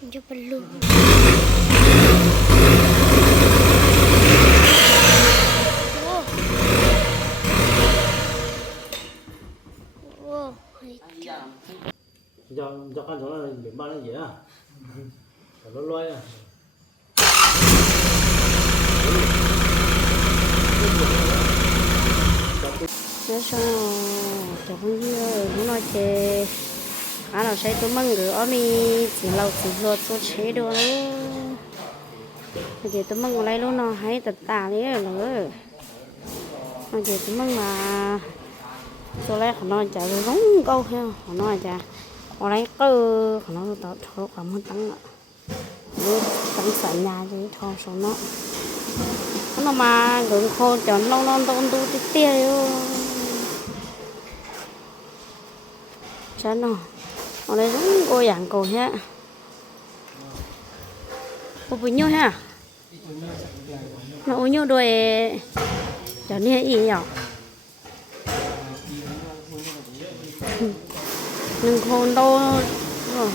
Dia perlu. Jangan-jangan jangan giờ con đó là biển bao nhiêu gì. À, khá sẽ tôi mong người ở mi chỉ lâu chỉ lo cho chế đồ nữa thì măng ở lấy luôn nó hay tật tà đấy nữa mà thì tôi măng mà tôi lấy khả năng trả giống câu heo khả năng trả họ lấy cơ khả năng tôi thôi cảm ơn tăng nữa. nó tăng sợ nhà chứ thôi số nó nó mà gừng khô cho nó non tôn tu tít tia chả nó ở đây cũng cô dạng cổ ha cô bự nhiêu ha? Nó ô nhiêu đôi cho nên ý nhở nhưng khôn đâu rồi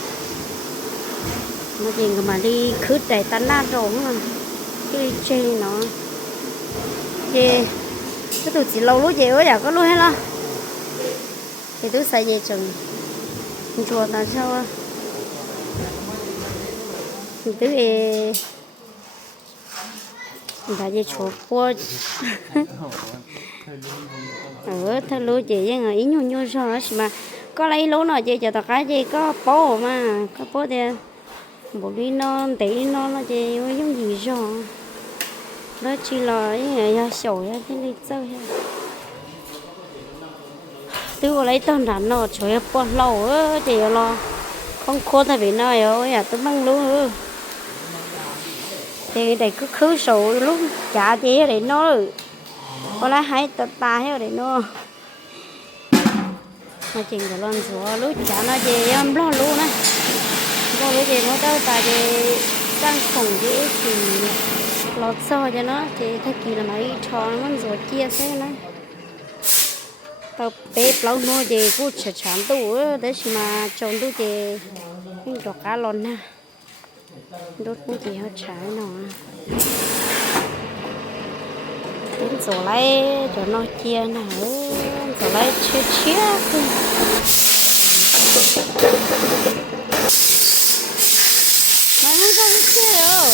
nó chỉ mà đi khứ đầy tán nát rồi mà cái chê nó. Chê, cái tụi chỉ lâu lúc chê ở có luôn hết lo. Thì tôi xài về chừng chùa là sao á tôi về. Ta về chùa qua ở ờ, thằng lúa chị với người ý nhu nhu sao mà. Có lấy lúa nào chị cho tao cái gì, có bố mà, có bố thì bộ đi nó tí nó nó chị giống gì rồi. Đó chỉ là những người sổ ya đi chơi tôi có lấy tên đàn nó chơi bỏ lâu á chị lo. Không khô thay vì nó rồi à tôi mang luôn thì để cứ khứ sổ lúc trả chị để nó có lẽ hai tờ ta hết để nó mà chỉnh cái lon số lúc trả nó chị em lo luôn á lo lúc chị nó đâu tại vì đang khủng dễ thì lọt sơ cho nó. Thì thay kỳ là mấy trò nó rồi chia thế này tao bé lâu nô gì cũng chả chán tủ đấy chỉ mà chọn tủ gì nhưng cho cá lon ha đốt cũng chỉ hết trái nó đến rồi lấy cho nó chia nào. Rồi lấy chia chia. Mà không có chia đâu.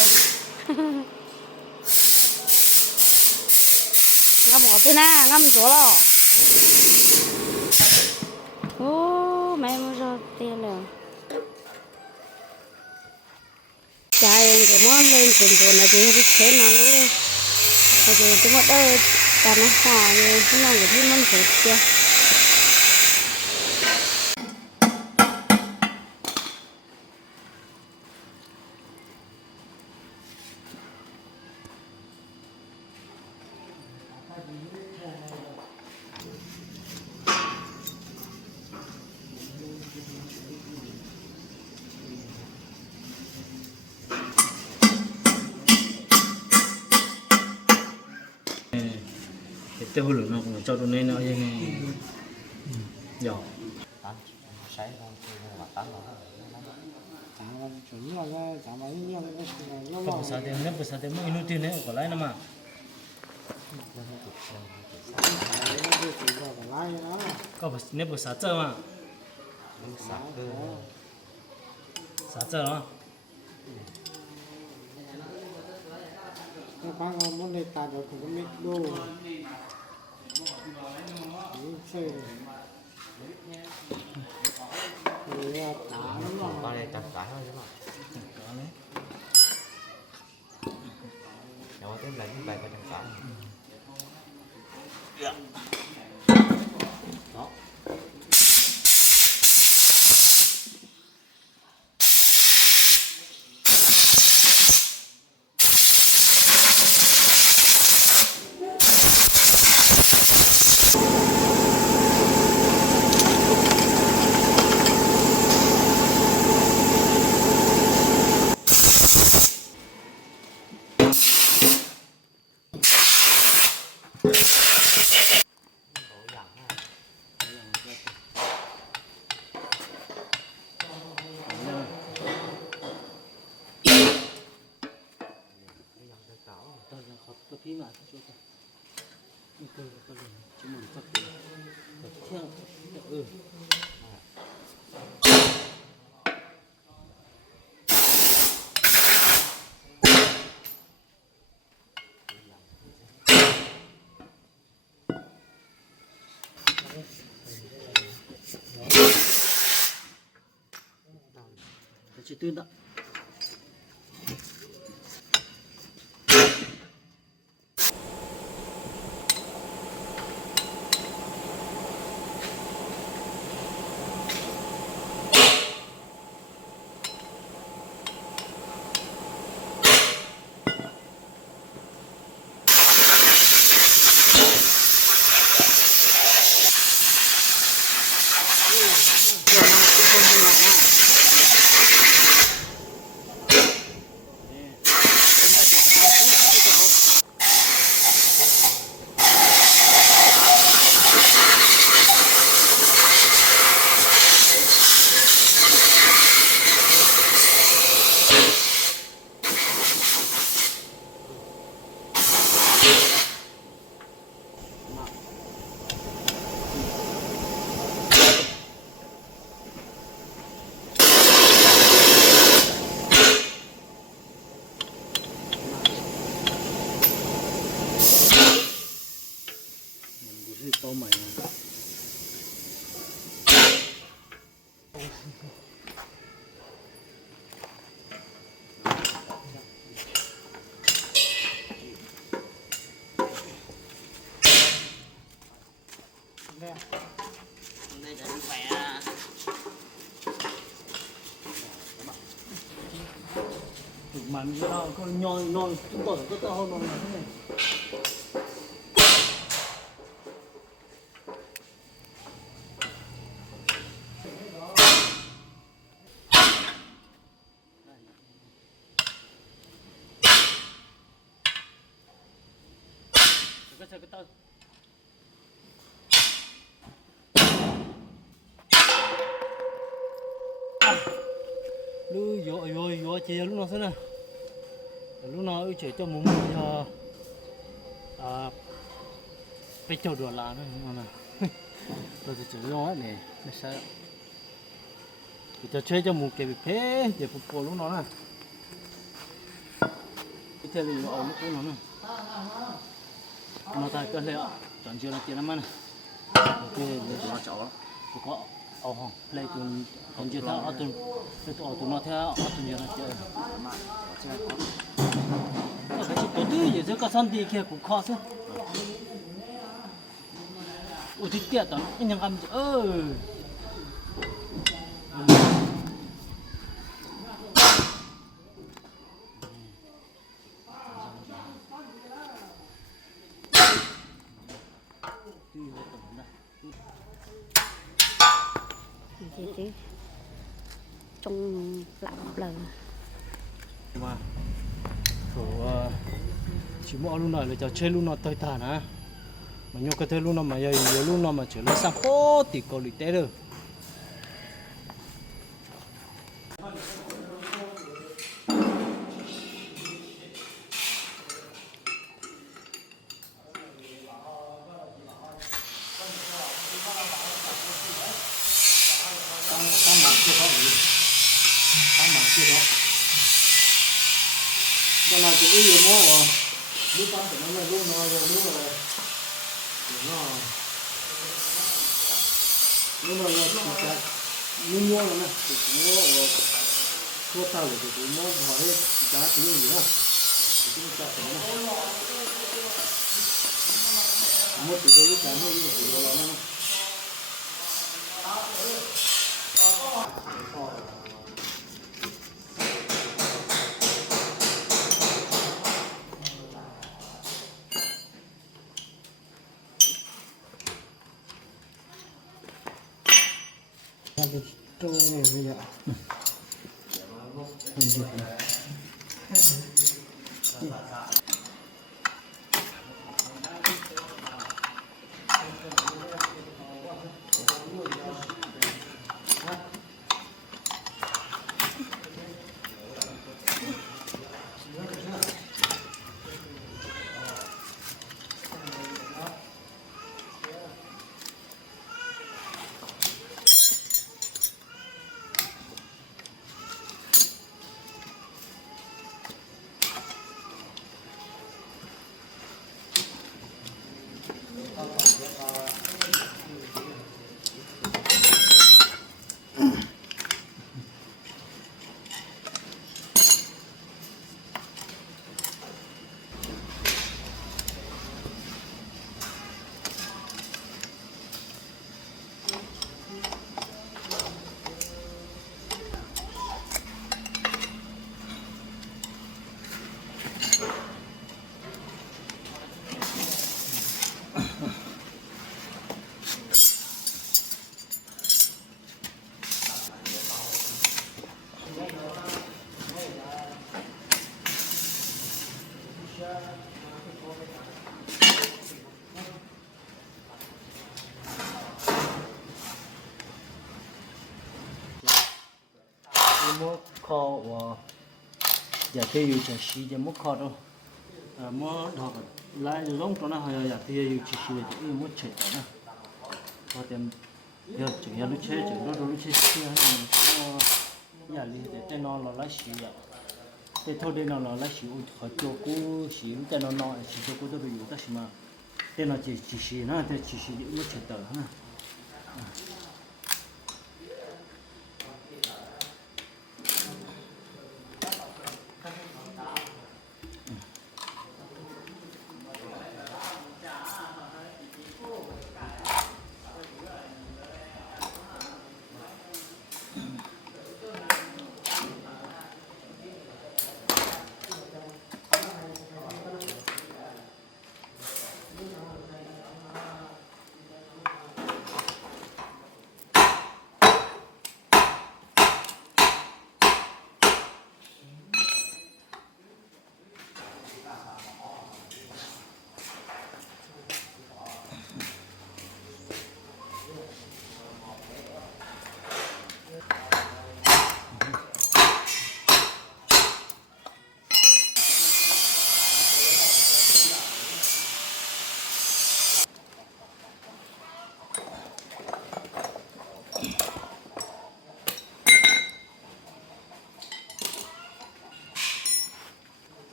Ngâm ở bên na ngâm rồi lo ô mẹ mua cho tiền rồi cha em cái món lên tiền tiền là chị biết thế nào luôn đi rồi chị chúng nó đỡ ta nó hòa rồi chúng nó cái thứ món sốt kia cái cho tụi nên nó như này nhỏ tán sấy không thì mà tán nó Jangan cuma lah, jangan ini yang có lama. phải sao tiền nếu phải sao tiền mới inu tiền đấy có lấy nó mà Ini dia juga lain lah. có phải nếu phải sao chơi mà sạc cơ sao chơi nó Cái bang ông muốn đi tài được cũng biết đô. Ini chơi. Iya, tám chặt cái thôi chứ mà có đấy tiếp lấy bài phải chặt cái Chị tuyên đó mình cũng to mày mà nó con nhoi nhoi chúng tôi có to hơn này thế này cái cái lu yo yo yo lúc nào thế này? Lúc nào chế cho mồm cho à bây giờ đồ là nữa mà tôi sẽ chế lo này nó sẽ bây cho chơi cho mồm cái bị phê để phục vụ lúc nào này, cái chơi thì ở lúc nào này nó ta cái lẹo chọn chưa là tiền lắm anh cái nó cháu lắm có ở hông lấy tuần còn chưa theo ở tuần lấy tuần tuần nó theo ở tuần chưa là chơi. Ở cái chỗ tư giờ cái sân đi kia cũng khó chứ. Ủa thì tiệt đó anh ยัง cầm ơi chỉ là cho chơi luôn nó tới ta nè mà nhóc cái thế luôn nó mà giờ giờ luôn nó mà chơi nó sang khó thì có lý tế được Oh tăng tăng mạng chưa có gì tăng mạng chưa có cho nên chỉ yêu mua mà lúc tăng thì nó là lúc nó rồi lúc rồi nó lúc nó là chỉ cái mua mua là nè chỉ mua ở số tao rồi thì mua hỏi giá tiền gì đó thì chúng ta phải nó mua từ cái lúc cái mua cái gì đó là nó അതിഷ്ടപോലെ എഴുതുക Mua kho và giờ thì yêu chỉ xí giờ mua kho đâu à mua thọ lại giống cho nó hay giờ thì yêu chỉ xí giờ yêu mua chết đó có tiền giờ chỉ giờ lúc chết chỉ lúc lúc chết xí hay là giờ đi để tên nó là lấy xí giờ thế thôi đây nó là lấy xí họ cho cô xí tên nó nói xí cho cô tôi bị yêu đó xí mà tên nó chỉ chỉ xí nó thì chỉ xí mua chết đó ha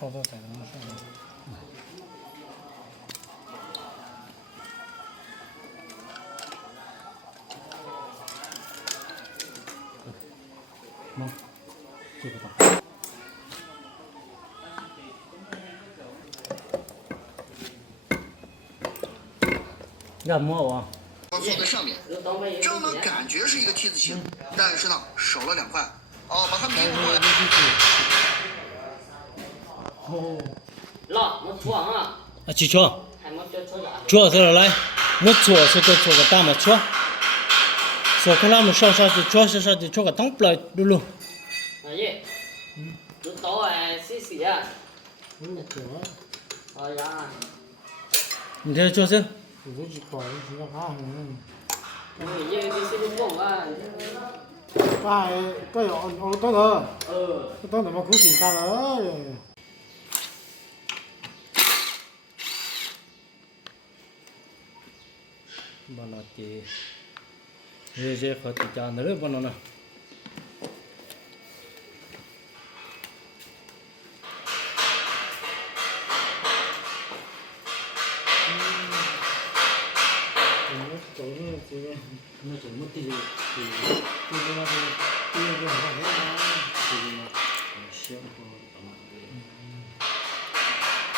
操作等一下嗯这个吧你敢我坐在上面。这么感觉是一个梯子形但是呢少了两块。哦把它弥补过来 lọ một chua hả à chỉ chua hay một chua chua lại chua rồi lại một chua sẽ cho chua cái tam mà chua sau khi làm một sao sao thì chua sao sao thì chua cái tăng lại luôn luôn là gì lúc đó à. xí xí à không ừ chua rồi à 你这做这？你这几块，你这啥红了？我爷爷这是不红啊。哎，这有，我等等。呃。等等，我估计干了。 thì thì 이거 가지고 이거 하나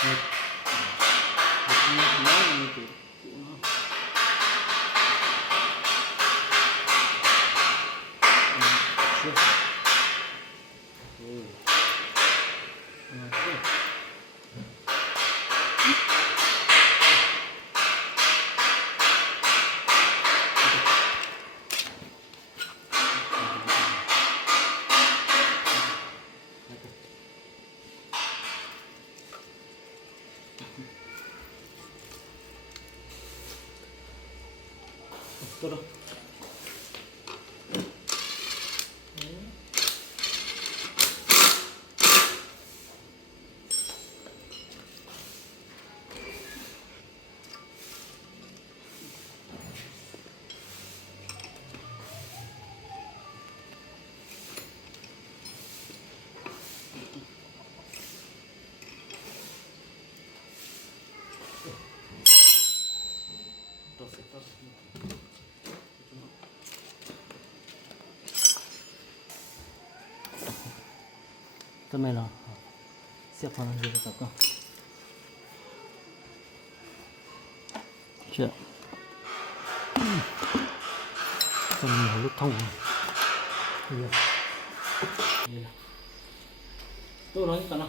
해야 Cái này là xếp vào nó gì được không chưa còn nhiều lúc thông rồi tôi nói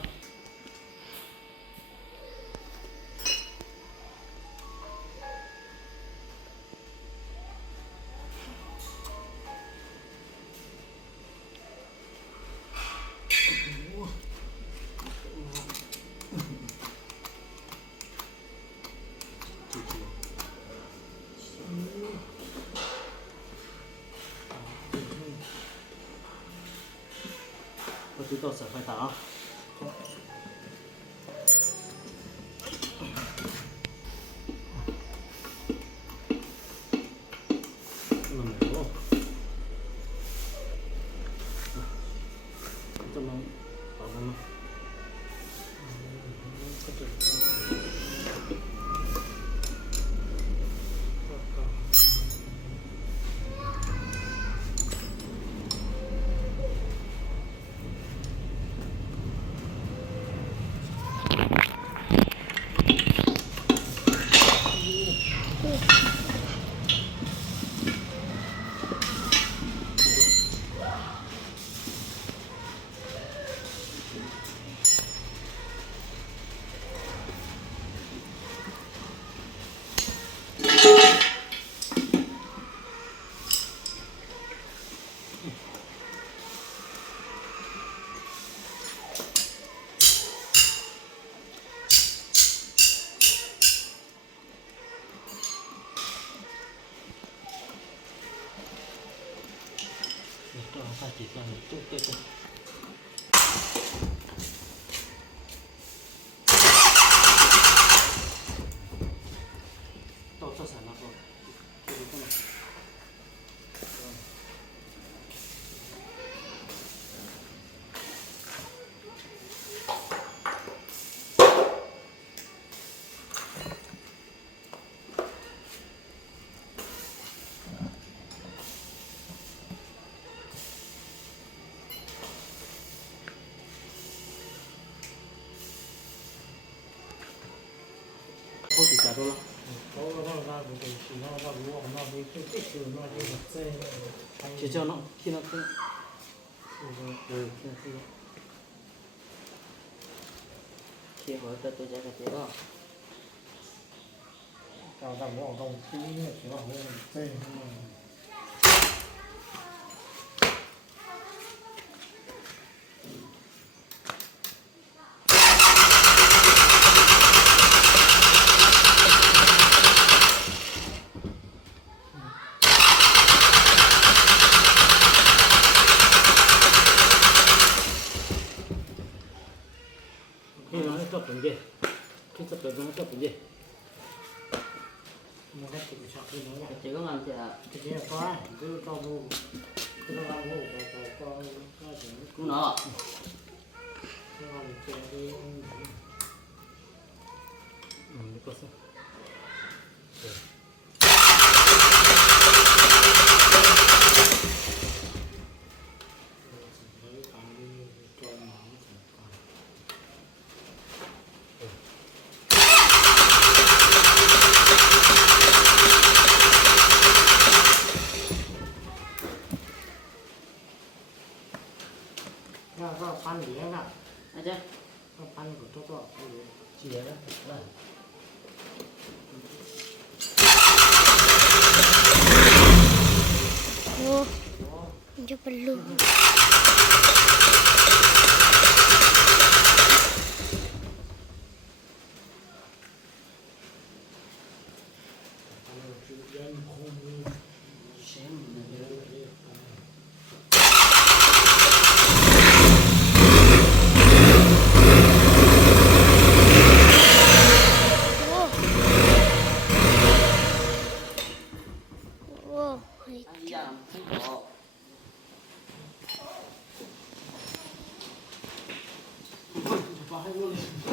Cho ta chỉ ra một chút cái thôi. Tôi 就叫弄，替他吃。嗯，替他吃。替好的都加个别了。搞大锅，搞大锅，今天吃。Khi nó cấp vấn đề khi sắp tới nó cấp vấn đề nó có tự chọn đi nó lại chỉ có làm chả thì cái có cứ cho vô cứ cho vô cho cho cho cho chỉ cũng nó cho làm chuyện đi ừ có sao thấy còn đi cho nó chẳng còn nó có pan gì đó à chứ có pan của tôi tôi cái gì chỉ là đó Wow. Medyo palo. Wow. Hallelujah.